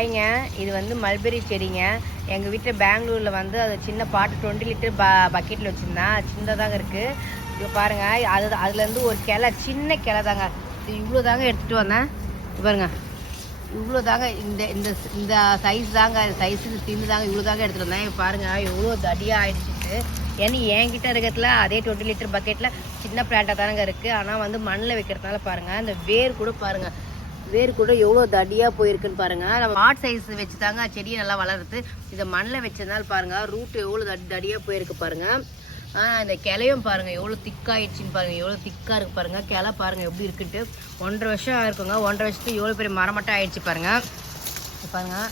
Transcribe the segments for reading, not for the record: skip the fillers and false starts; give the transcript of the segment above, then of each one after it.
ஹாய்ங்க, இது வந்து மல்பெரி செடிங்க. எங்கள் வீட்டில் பெங்களூரில் வந்து அது சின்ன பாட்டு 20 லிட்டர் பக்கெட்டில் வச்சுருந்தேன். சின்னதாக இருக்குது. இப்போ பாருங்கள், அதுலேருந்து ஒரு கிளை, சின்ன கிளை தாங்க. இது இவ்வளோ தாங்க எடுத்துகிட்டு வந்தேன். பாருங்க, இவ்வளோ தாங்க, இந்த இந்த இந்த சைஸ் தாங்க, சைஸுக்கு தின்னு தாங்க, இவ்வளோ தாங்க எடுத்துகிட்டு வந்தேன். பாருங்கள் எவ்வளோ தடியாக ஆகிடுச்சிட்டு. ஏன்னா என்கிட்ட இருக்கிறதுல அதே 20 லிட்டர் பக்கெட்டில் சின்ன பிளான்ட்டாக தானங்க இருக்குது. ஆனால் வந்து மண்ணில் வைக்கிறதுனால பாருங்கள், இந்த வேர் கூட பாருங்கள், வேர் கூட எவ்வளோ தடியாக போயிருக்குன்னு பாருங்கள். நம்ம ஹாட் சைஸ் வச்சு தாங்க செடியை நல்லா வளருது. இதை மண்ணில் வச்சதுனால பாருங்கள் ரூட் எவ்வளோ தடியாக போயிருக்கு பாருங்கள். இந்த கிளையும் பாருங்கள் எவ்வளோ திக்காயிடுச்சின்னு பாருங்கள், எவ்வளோ திக்காக இருக்குது பாருங்கள். கிளை பாருங்கள் எப்படி இருக்குன்ட்டு. 1.5 வருஷம் இருக்குங்க. 1.5 வருஷத்துக்கு எவ்வளோ பெரிய மரமட்டம் ஆயிடுச்சு பாருங்கள். பாருங்கள்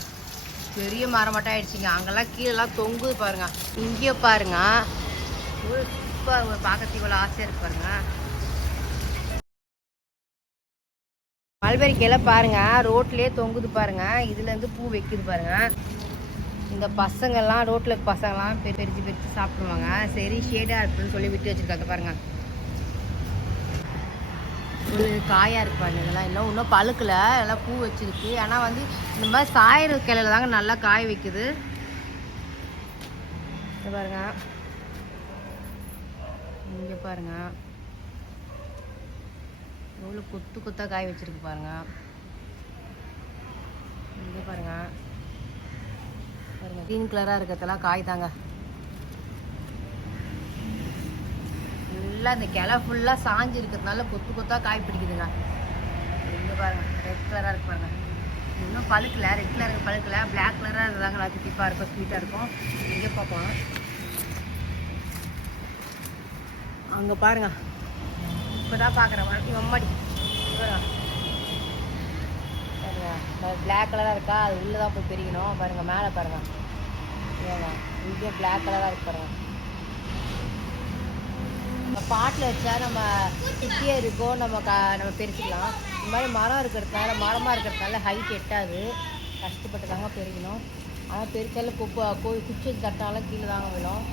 பெரிய மரமட்டம் ஆயிடுச்சுங்க. அங்கெல்லாம் கீழெல்லாம் தொங்குது பாருங்கள். இங்கேயே பாருங்கள் சூப்பர், பார்க்கறதுக்கு இவ்வளோ ஆசையாக இருக்கு பாருங்கள். மல்பெரி கிளை பாருங்க ரோட்லேயே தொங்குது பாருங்க. இதுலேருந்து பூ வைக்குது பாருங்க. இந்த பசங்கள்லாம் ரோட்டில் பசங்கள்லாம் பிரித்து சாப்பிடுவாங்க. சரி ஷேடாக இருக்குன்னு சொல்லி விட்டு வச்சுருக்காங்க பாருங்க. ஒரு காயாக இருக்கு பாருங்க. இதெல்லாம் இன்னும் பழுக்கல, எல்லாம் பூ வச்சிருக்கு. ஆனால் வந்து இந்த மாதிரி சாயிற கிளையில தாங்க நல்லா காய வைக்குது பாருங்க. இங்கே பாருங்க எவ்வளோ கொத்து கொத்தாக காய வச்சிருக்கு பாருங்க. இங்கே பாருங்க பாருங்க, க்ரீன் கலராக இருக்கிறதெல்லாம் காய் தாங்க. ஃபுல்லாக இந்த கிளை ஃபுல்லாக சாஞ்சு இருக்கிறதுனால கொத்து கொத்தாக காய் பிடிக்குதுங்க. இங்கே பாருங்க ரெட் கலராக இருக்கு பாருங்க. இன்னும் பழுக்கல, ரெட் கலருக்கு பழுக்கல, பிளாக் கலராக இருந்தாங்க. நல்லா திப்பாக இருக்கும், ஸ்வீட்டாக இருக்கும். இங்கே பார்ப்போம். அங்கே பாருங்க, இப்போதான் பார்க்குறேன். அம்மாடி பிளாக் கலராக இருக்கா, அது உள்ளே தான் போய் பிரிக்கணும். பாருங்கள் மேலே பாருங்கள், இங்கே பிளாக் கலராக இருக்கு பாருங்கள். நம்ம பாட்டில் வச்சா நம்ம சுற்றியே இருக்கும், நம்ம பிரிச்சுக்கலாம். இந்த மாதிரி மரம் இருக்கிறதுனால, மரமாக இருக்கிறதுனால ஹைட் எட்டாது, கஷ்டப்பட்டு தாங்க பெருக்கணும். ஆனால் பெருச்சாலும் குச்சி வச்சு தட்டாலும் கீழே தாங்க விழும்.